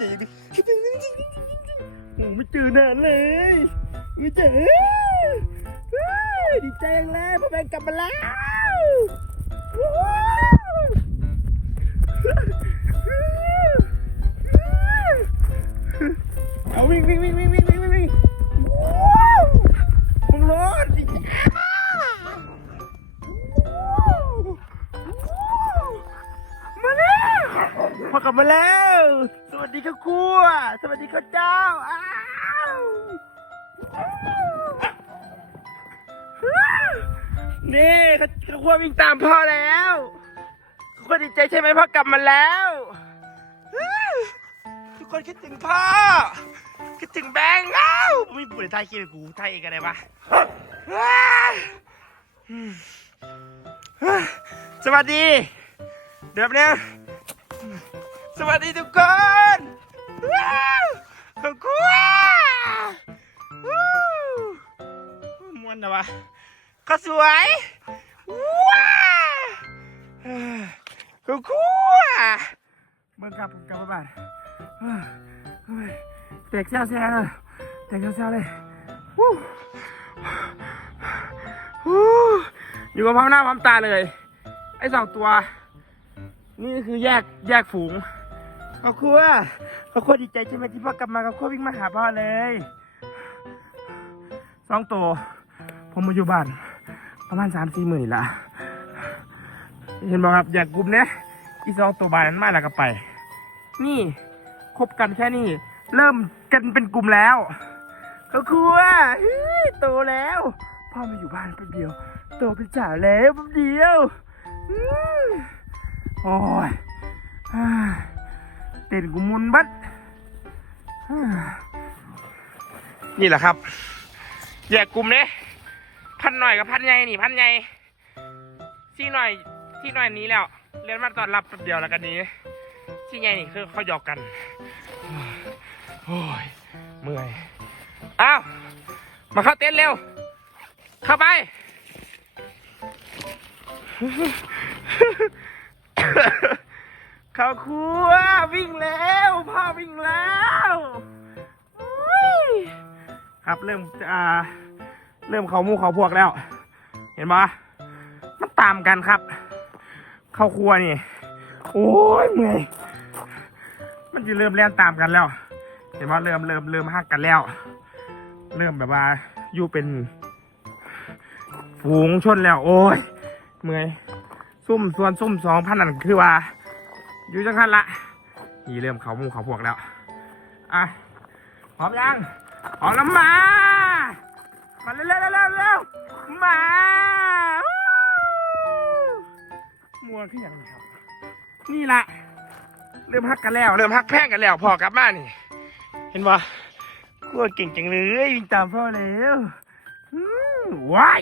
จริงคิดถึงจริงๆโอ้ไม่เจอนานเลย ไม่เจอดีใจจังเลยพ่อแบงค์กลับมาแล้ววู้เอาวิ่งวิ่งวิ่งวิ่งวิ่ง พอกลับมาแล้ว สวัสดีครับครัว สวัสดีครับเจ้า อ้าวนี่ขาเขาครัววิ่งตามพ่อแล้วทุกคนดีใจใช่ไหมพ่อกลับมาแล้ว ทุกคนคิดถึงพ่อ คิดถึงแบงค์เอ้าไม่ปุ่นไทยคิดกูไทยเองกันได้ปะสวัสดี เดี๋ยวเนี้ย สวัสดีทุกคนว้าวขอบคุณว้ามวนนะวะก็สวยว้าวขอบคุณเมื่อกลับกลับบ้านเฮ้ยแตกเสี้ยวเสี้ยเลยแตกเสี้ยวเสี้ยเลยวู้วู้อยู่กับพร้อมหน้าพร้อมตาเลย ไอ้สองตัว นี่คือแยกแยกฝูง ขอบคุณขอบคุณดีใจใช่ไหมที่พ่อกลับมาขอบคุณวิ่งมาหาพ่อเลยสองตัวผมมาอยู่บ้านประมาณสามสี่หมื่นละเห็นบอกครับแยากกลุ่มเนี้ยอีสองตัวบานนั้นมาแล้วก็ไป นี่คบกันแค่นี้ เริ่มกันเป็นกลุ่มแล้วขอบคุณเฮ้ยโตแล้วพ่อมาอยู่บ้านแป๊บเดียวโตเป็นสาวแล้วแป๊บเดียวอโอ้ยอ่า ต้นกูมุนบัดอ่านี่แหละครับแยกกลุ่มเนี่ยพันหน่อยกับพันใหญ่นี่พันใหญ่ซี่หน่อยซี่หน่อยนี้แล้ว เรียนมาตอนรับเดียวแล้วกันนี้ซี่ใหญ่นี่คือเขาหยอกกันโอ้ยเมื่อยอ้าวมาเข้าเต้นท์เร็ว เข้าไป ข้าครัววิ่งแล้วพ่อวิ่งแล้วครับเริ่มอ่าเริ่มเขามู่เขาพวกแล้ว เห็นปะมันตามกันครับ เข้าครัวนี่ โอ้ยเมื่อยมันจะเริ่มเล่นตามกันแล้ว เห็นว่าเริ่มเริ่มเริ่มหักกันแล้ว เริ่มแบบว่าอยู่เป็นฝูงชนแล้ว โอ้ยเมื่อยซุ่มส่วนซุ่มสองพันนั่นคือว่า อยู่จังคันละนี่เริ่มเขาหมูเขาพวกแล้ว อะพร้อมยังพร้อมแล้วมา มาเร็วเร็วเร็วเร็วมามัวขึ้นอย่างนี้ครับ นี่ละเริ่มฮักกันแล้ว เริ่มฮักแพร่งกันแล้วพอกลับมานี่ เห็นปะกลัวเก่งจังเลยวิ่งตามพ่อแล้วว้าย